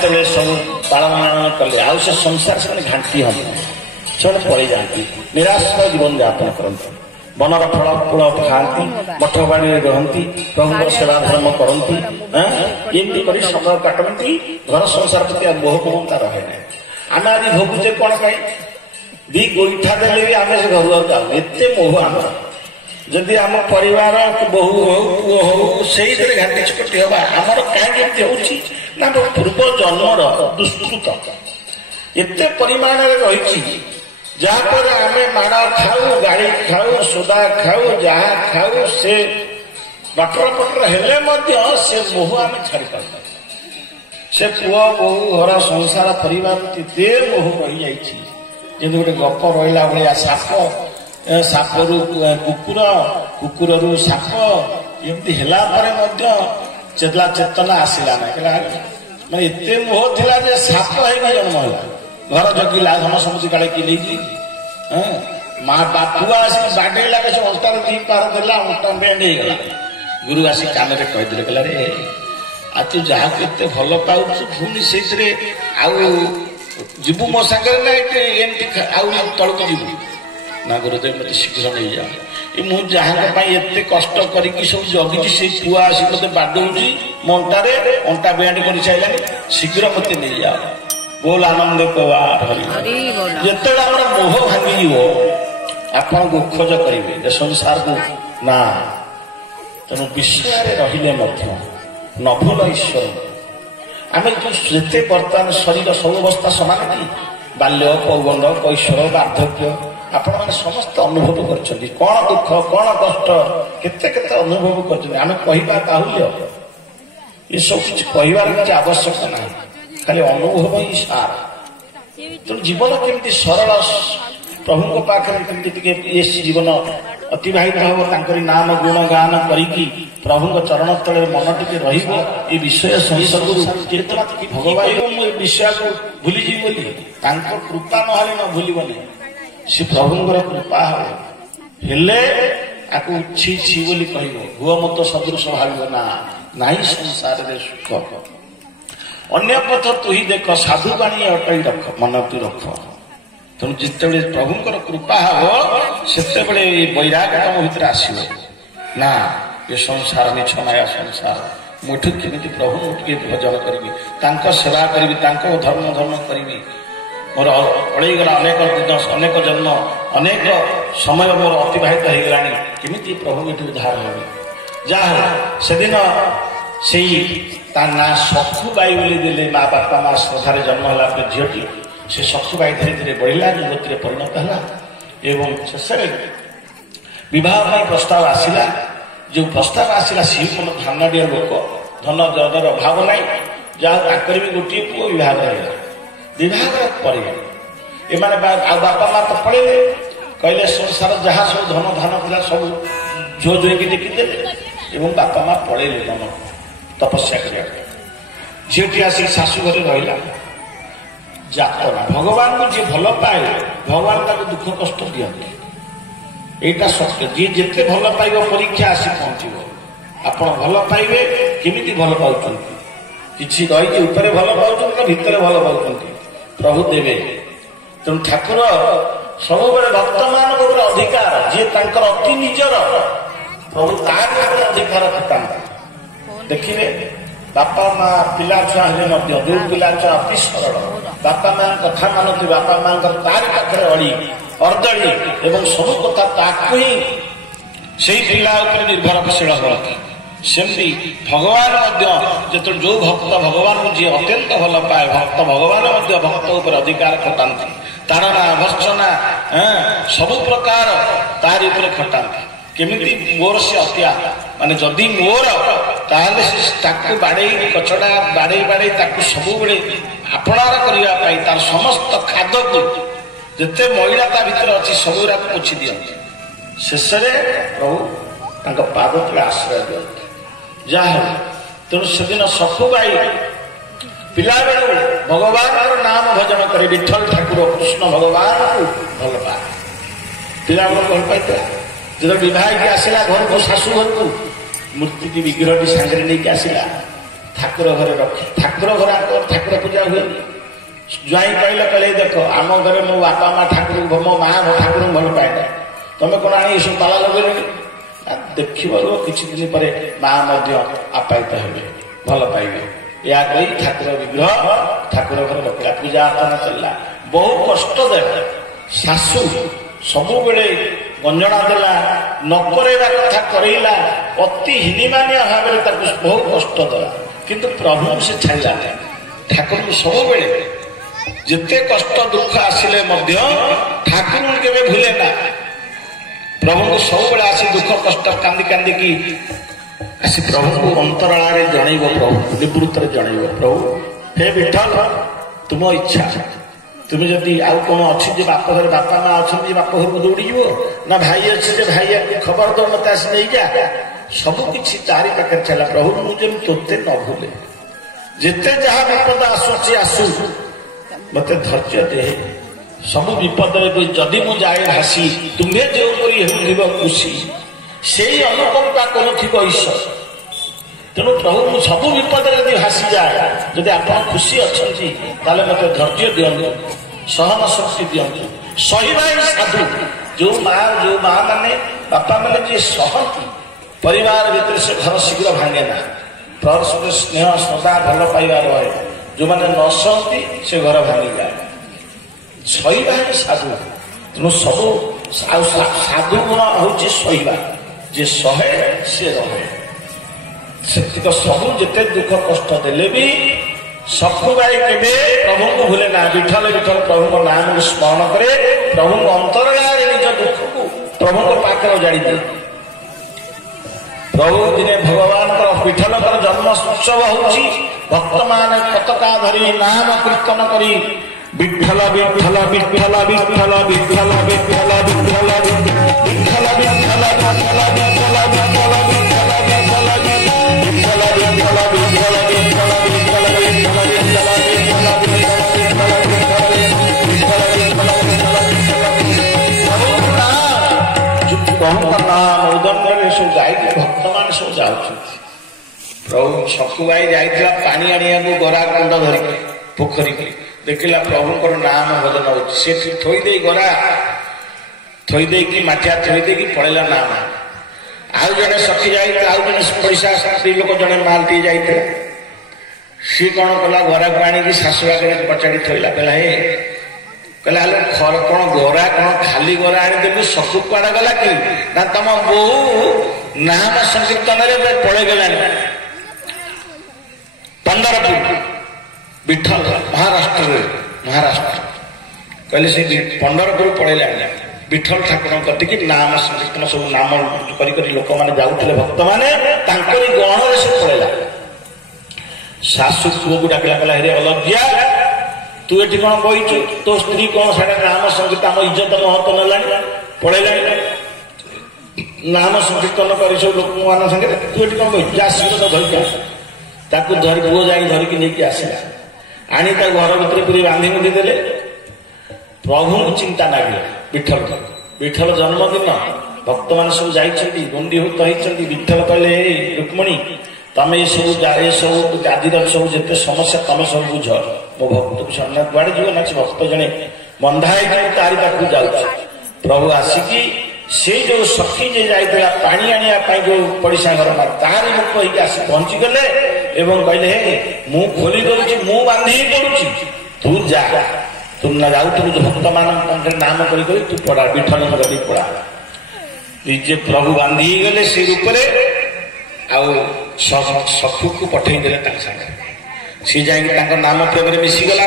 जिते सब पालन कले आउ से संसार से घाटी हम से पड़े जाती निराश जीवन यापन करते बनर फल फूल खाती मठ बाड़ी रहती प्रभु सेवा धर्म करती एमती कर समय काटती घर संसार प्रति मोह ममता रहे ना आम आज भोगुचे कौन पाई दी गोईठा देले भी आम से घर जाऊ एत मोह आम जदि आम परिवार बहु हो पुओ हो से घाटी छुटी हवा आमर कहीं होना पूर्व जन्मर दुष्कृत एत परिमाण रही जहाँपर आम माड़ खाऊ गाड़ी खाऊ सोदा खाऊ जहाँ खाऊ से बटर पटर हेले से मोह आम छाड़ी पार से पुओ बहु घर संसार परिवार एते मोह रही जाइए गोटे गप रहा भाया साप सापरू कुकुर कुकुर साप एमती है चेतला चेतना आसला ना मैं एत मोह था जे साप है जन्म है घर जगिला समझ काले कि माँ बापुआ आस बाडेला के अंटार दी पार देला अंटा बेंड होगा गुरु आसी कान में कहीदे कहला रे आ तू जहाँ एत भल पाऊ पुणी से जीवु मो सागर ना एमती आउ तलक जीवु ना गुरुदेव मत शीघ्र नहीं जा मु जहाँ एत कष्ट करके सब जगी से पुआ आसी मत बाडौची मंटारे अंटा बेंड कर सारे शीघ्र मत नहीं जा बोल आनंद कुमार जिते मोह भांगी आपन को खोज करेंगे संसार को ना तेणु विषय रहिले न भूल ईश्वर आम जो बर्तमान शरीर सब अवस्था समान कि बाल्य पौगंड कैशोर वार्धक्य आपण मैंने समस्त अनुभव कर कौन दुख कौन कष्ट केते केते अनुभव कर आम कहवा बाहुल्य ये सब कुछ कहबार किसी आवश्यकता ना खाली अनुभव ही सार तेणु जीवन केमती सरल प्रभु पाखे जीवन अतिबाहित हम नाम गुण गान करी प्रभु चरण तले मन टे रे विषय संसद भगवान विषय को भूलीजी बोली कृपा नहले न भूलबनी से प्रभुंर कृपा हेले आकु छि छि बोली कहबो हुआ मत सदृश भाविब ना नाही संसार रे सुख अन्य पथ तु ही देख साधु बाणी अटई रख मन तु रख तेणु जिते प्रभुंर कृपा हम से वैराग्य तुम भीतर आसो ना ये संसार मिछ माया संसार मुठू केमी प्रभु टे भजन करी सेवा करी धर्म धर्म करी मोर अड़गला अनेक दिन अनेक जन्म अनेक समय मोर अतिबाहित हो गला केमी प्रभु ये उद्धार हो जहाँ से दिन से ना सखुबाई बोली देले माँ बापा माँ श्रद्धार जन्म है झीटी से सखुबाई धीरे धीरे बढ़ला युवती परिणत है शेष बह प्रस्ताव आसला जो प्रस्ताव आसला सी मन धान लोक धन जदर अभाव ना जहाँ भी गोटे पुओ विभाग एमाने बापा माँ तो पड़े कहले संसार जहाँ सब धन धान पिला सब झो झोक देखीदे बापा माँ पड़े मन तपस्या कर झीटी आसिक शाशु घर रहा जातना भगवान को जी भल पाए भगवान ताको दुख कष्ट दियंती एटा सत्य जी जिते भल पाइब परीक्षा आसी पहुंचब आपण भल पाइबे केमिति भल पाउछंती किछि रही ऊपर भल पाउछंती भितर भल पाउछंती प्रभु देवे तेणु ठाकुर सब भक्त मान अधिकार जी तांकर अति निजर प्रभु तार अधिकार खटाती देखिए बापा माँ पिला छुआ हेले जो पिला छुआ अति सरल बापा माँ कथा मानती बापा माँ तारी पाखे अड़ी अर्दली एवं सब कथा ताकू ही से पिला निर्भरशील होती सेमती भगवान जो जो भक्त भगवान को जी अत्यंत भल पाए भक्त भगवान भक्त उपर अधिकार खटाती ताड़ना भर्सना सब प्रकार तारी उपर खटाती केमिति मोर से हत्या माने जदि मोर ताहले ताकू बाड़े कचड़ा बाड़े बाड़े ताकू सब बेले आपणार करिया पाई तार समस्त खाद्य को जिते महिला ता भीतर अच्छी सबूरा पोछि दियंती शेष प्रभु तांका पाद तले आश्रय दियंती जहाँ तेणु से दिन सखुबाई पिला बेलू भगवान नाम भजन करे विठल ठाकुर कृष्ण भगवान को भल पाए पिला भल पाई जो विवाह आसला घर को शाशु घर को मूर्ति की विग्रह सांगे नहीं आसला ଠାକୁର ଘରେ ରଖି ଠାକୁର ଘରେ ଠାକୁର ପୂଜା ହୁଏନି। ଜ୍ୱାଇଁ କହିଲେ ଦେଖ ଆମ ଘରେ ମୋ ବାପା ମା ଠାକୁରଙ୍କୁ ମୋ ମା ମୋ ଠାକୁରଙ୍କୁ ଭଲ ପାଏନା, ତମେ କ'ଣ ଆଣି ଏସବୁ ପାଲା ଲଗେଇଲେଣି? ଦେଖିବାରୁ କିଛି ଦିନ ପରେ ମା ମଧ୍ୟ ଆପ୍ୟାୟିତ ହେବେ, ଭଲ ପାଇବେ। ଏହା କହି ଠାକୁର ବିଗ୍ରହ ଠାକୁର ଘରେ ରଖିଲା, ପୂଜା ଅର୍ଚ୍ଚନା ଚାଲିଲା। ବହୁ କଷ୍ଟ ଦେଲା ଶାଶୁ, ସବୁବେଳେ ଗଞ୍ଜଣା ଦେଲା, ନ କରେଇବା କଥା କରେଇଲା, ଅତି ହୀନିମାନିଆ ଭାବରେ ତାକୁ ବହୁ କଷ୍ଟ ଦେଲା। କିନ୍ତୁ ପ୍ରଭୁଙ୍କୁ ସେ ଛାଡ଼ିଲା ନାହିଁ। ଠାକୁରଙ୍କୁ ସବୁବେଳେ ଯେତେ କଷ୍ଟ ଦୁଃଖ ଆସିଲେ ମଧ୍ୟ ଠାକୁରଙ୍କୁ କେବେ ଭୁଲେ ନା। ପ୍ରଭୁଙ୍କୁ ସବୁବେଳେ ଆସି ଦୁଃଖ କଷ୍ଟ କାନ୍ଦି କାନ୍ଦିକି ଆସି ପ୍ରଭୁଙ୍କୁ ଅନ୍ତରାଳରେ ଜଣେଇବ, ପ୍ରଭୁ ନିବୃତ୍ତରେ ଜଣେଇବ, ପ୍ରଭୁ ହେ ବିଠଲ ତୁମ ଇଚ୍ଛା, ତୁମେ ଯଦି ଆଉ କଣ ଅଛି ଯେ ବାପ ଘରେ ବାପା ମା ଅଛନ୍ତି ବାପ ଘରକୁ ଦୌଡ଼ିଯିବ, ନା ଭାଇ ଅଛି ଯେ ଭାଇ ଖବର ଦଉ ମତେ ଆସି ନେଇଯା, ସବୁ କିଛି ତାରି ପାଖରେ ଚାଲା। ପ୍ରଭୁ ମୁଁ ଯେମିତି ତୋତେ ନ ଭୁଲେ, ଯେତେ ଯାହା ବିପଦ ଆସୁଛି ଆସୁ, ମତେ ଧୈର୍ଯ୍ୟ ଦେ, ସବୁ ବିପଦରେ ଯଦି ମୁଁ ଯାଏ ଭାସି, ତୁମ୍ଭେ ଯେଉଁପରି ହେଉଥିବ ଖୁସି, ସେଇ ଅନୁକମ୍ପା କରୁଥିବ ଈଶ୍ୱର। ତେଣୁ ପ୍ରଭୁ ମୁଁ ସବୁ ବିପଦରେ ଯଦି ଭାସିଯାଏ, ଯଦି ଆପଣ ଖୁସି ଅଛନ୍ତି ତାହେଲେ ମତେ ଧୈର୍ଯ୍ୟ ଦିଅନ୍ତୁ, ସହନ ଶକ୍ତି ଦିଅନ୍ତୁ। ସହିବା ହିଁ ସାଧୁ। ଯୋଉ ମା ମାନେ ବାପା ମାନେ ଯିଏ ସହନ୍ତି, ପରିବାର ଭିତରେ ସେ ଘର ଶୀଘ୍ର ଭାଙ୍ଗେ ନା, ପରସ୍ପର ସ୍ନେହ ଶ୍ରଦ୍ଧା ଭଲ ପାଇବା ରହେ। ଯୋଉମାନେ ନ ସହନ୍ତି ସେ ଘର ଭାଙ୍ଗିଯାଏ। ସହିବା ହିଁ ସାଧୁ। ତେଣୁ ସବୁ ଆଉ ସାଧୁ ଗୁଣ ହଉଛି ସହିବା, ଯେ ସହେ ସେ ରହେ। ସେତିକ ସବୁ ଯେତେ ଦୁଃଖ କଷ୍ଟ ଦେଲେ ବି ସଖୁବାଇ କେବେ ପ୍ରଭୁଙ୍କୁ ଭୁଲେ ନା। ବିଠଲ ବିଠଲ ପ୍ରଭୁଙ୍କ ନାମକୁ ସ୍ମରଣ କରେ, ପ୍ରଭୁଙ୍କ ଅନ୍ତରାଳରେ ନିଜ ଦୁଃଖକୁ ପ୍ରଭୁଙ୍କ ପାଖରେ ଜାଡ଼ି ଦିଏ। ପ୍ରଭୁ ଦିନେ ଭଗବାନଙ୍କର ବିଠଲଙ୍କର ଜନ୍ମ ଉତ୍ସବ ହଉଛି, ଭକ୍ତମାନେ ପତାକା ଧରି ନାମ କୀର୍ତ୍ତନ କରି ବିଠଲ ବିଠଲ ବିଠଲ ବିଠଲ ବିଠଲ ବିଠଲ ବିଠଲ ବିଠଲ ପ୍ରଭୁଙ୍କ ନାମ ଉଦଣ୍ଡରେ ସବୁ ଗାଇକି ଭକ୍ତମାନେ ସବୁ ଯାଉଛନ୍ତି। ପ୍ରଭୁ ସଖୁବାଇ ଯାଇଥିଲା ପାଣି ଆଣିବାକୁ ଗରା କୁଣ୍ଡ ଧରିକି ପୋଖରୀକି, ଦେଖିଲା ପ୍ରଭୁଙ୍କର ନାମ ଭଜନ ହଉଛି। ସେଠି ଥୋଇଦେଇ ଗରା ଥୋଇଦେଇକି ମାଠିଆ ଥୋଇଦେଇକି ପଳେଇଲା ନାମ। ଆଉ ଜଣେ ସଖୀ ଯାଇଥିଲା, ଆଉ ଜଣେ ପଇସା ସ୍ତ୍ରୀ ଲୋକ ଜଣେ ମାଲଟିଏ ଯାଇଥିଲା, ସିଏ କଣ କଲା, ଗରାକୁ ଆଣିକି ଶାଶୁ ଆଗରେ ପଚାରି ଥୋଇଲା। କହିଲା ହେ, କହିଲା ହେଲେ କଣ ଗରା କଣ ଖାଲି ଗରା ଆଣିଦେଲୁ, ସଖୁ କୁଆଡେ ଗଲା କି? ନା ତମ ବୋଉ ନାମ ସଂକୀର୍ତ୍ତନରେ ପଳେଇ ଗଲାଣି ପନ୍ଦରପୁର, ବିଠଲ ମହାରାଷ୍ଟ୍ରରେ, ମହାରାଷ୍ଟ୍ର। କହିଲେ ସେ ପନ୍ଦରପୁର ପଳେଇଲାଣି ବିଠଲ ଠାକୁରଙ୍କ କତିକି ନାମ ସଂକୀର୍ତ୍ତନ ସବୁ ନାମ କରି କରି ଲୋକମାନେ ଯାଉଥିଲେ, ଭକ୍ତମାନେ ତାଙ୍କରି ଗହଣରେ ସେ ପଳେଇଲା। ଶାଶୁ ପୁଅକୁ ଡାକିଲା, କହିଲା ହେରେ ଅଲଜ୍ୟା, ତୁ ଏଠି କଣ ବହିଛୁ, ତୋ ସ୍ତ୍ରୀ କଣ ସାଡେ ନାମ ସଂକୀର୍ତ୍ତନ ଆମ ଇଜ୍ଜତ ମହତ୍ଵ ନେଲାଣି, ପଳେଇଲାଣି ନାମ ସଂକୀର୍ତ୍ତନ କରି ସବୁ ଲୋକମାନଙ୍କ ସାଙ୍ଗରେ, ତୁ ଏଠି କଣ ବହିଛୁ, ଯା ଶୀଘ୍ର ଧରିକି। ତାକୁ ଧରି ପୁଅ ଯାଇ ଧରିକି ନେଇକି ଆସିଲା, ଆଣି ତାକୁ ଘର ଭିତରେ ପୁରୀ ବାନ୍ଧି ମୁନ୍ଧି ଦେଲେ। ପ୍ରଭୁଙ୍କୁ ଚିନ୍ତା ଲାଗିଲା ବିଠଲ, ବିଠଲ ଜନ୍ମଦିନ, ଭକ୍ତମାନେ ସବୁ ଯାଇଛନ୍ତି, ଗୁଣ୍ଡିଭୂତ ହେଇଛନ୍ତି। ବିଠଲ କହିଲେ, ଏ ରୁକ୍ମଣୀ, ତମେ ଏସବୁ ଆଜିର ସବୁ ଯେତେ ସମସ୍ୟା ତମେ ସବୁ ବୁଝ, ମୋ ଭକ୍ତକୁ ସାମ୍ନା କୁଆଡେ ଯିବ ନା, ସେ ଭକ୍ତ ଜଣେ ବନ୍ଧା ହେଇକି ତାରି ପାଖକୁ ଯାଉଛି। ପ୍ରଭୁ ଆସିକି ସେଇ ଯୋଉ ସଖୀ ଯେ ଯାଇଥିଲା ପାଣି ଆଣିବା ପାଇଁ ଯୋଉ ପଡିଶା ଘର, ତାରି ମୁଖ ହେଇକି ଆସି ପହଞ୍ଚିଗଲେ ଏବଂ କହିଲେ, ହେ ମୁଁ ଖୋଲି ଦଉଛି, ମୁଁ ବାନ୍ଧି ପଡୁଛି, ତୁ ଯା, ତୁ ଯାଉଥିବୁ ଭକ୍ତମାନଙ୍କ ପାଖରେ ନାମ କରି କରି ତୁ ପଡା, ବିଠଲଙ୍କ କତିକି ପଡା। ନିଜେ ପ୍ରଭୁ ବାନ୍ଧି ହେଇଗଲେ ସେଇ ରୂପରେ, ଆଉ ସଖୁକୁ ପଠେଇ ଦେଲେ ତାଙ୍କ ସାଙ୍ଗରେ। ସିଏ ଯାଇକି ତାଙ୍କ ନାମ ପ୍ରେମରେ ମିଶିଗଲା,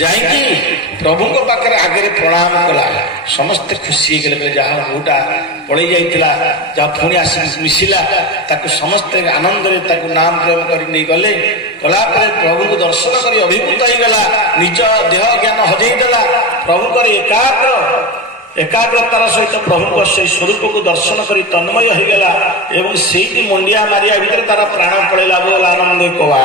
ଯାଇକି ପ୍ରଭୁଙ୍କ ପାଖରେ ଆଗରେ ପ୍ରଣାମ କଲା। ସମସ୍ତେ ଖୁସି ହେଇଗଲେ, ଯାହା ବୋଉଟା ପଳେଇ ଯାଇଥିଲା, ଯାହା ପୁଣି ଆସି ମିଶିଲା, ତାକୁ ସମସ୍ତେ ଆନନ୍ଦରେ ତାକୁ ନାମ ପ୍ରେମ କରି ନେଇଗଲେ। କଲା ପରେ ପ୍ରଭୁଙ୍କୁ ଦର୍ଶନ କରି ଅଭିଭୂତ ହେଇଗଲା, ନିଜ ଦେହ ଜ୍ଞାନ ହଜେଇ ଦେଲା। ପ୍ରଭୁଙ୍କର ଏକାଗ୍ରତାର ସହିତ ପ୍ରଭୁଙ୍କ ସେଇ ସ୍ୱରୂପକୁ ଦର୍ଶନ କରି ତନ୍ମୟ ହେଇଗଲା ଏବଂ ସେଇଠି ମୁଣ୍ଡିଆ ମାରିବା ଭିତରେ ତାର ପ୍ରାଣ ପଳେଇଲା। ବୋଲ ଆନନ୍ଦ କବା।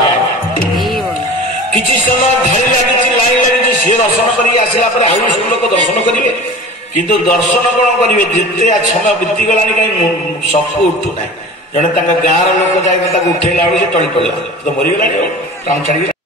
କିଛି ସମୟ ଧାଡ଼ି ଲାଗିଛି, ଲାଇନ ଲାଗିଛି, ସିଏ ଦର୍ଶନ କରିକି ଆସିଲା ପରେ ଆଉ ସବୁ ଲୋକ ଦର୍ଶନ କରିବେ, କିନ୍ତୁ ଦର୍ଶନ କଣ କରିବେ, ଯେତେ ସମୟ ବିତିଗଲାଣି କାହିଁ ସଖୁ ଉଠୁନାହିଁ। ଜଣେ ତାଙ୍କ ଗାଁର ଲୋକ ଯାଇକି ତାକୁ ଉଠେଇଲା ବେଳକୁ ସେ ଟଳି ପଡ଼ିଲା, ତ ମରିଗଲାଣି ଆଉ ପ୍ରାଣ ଛାଡ଼ିକି।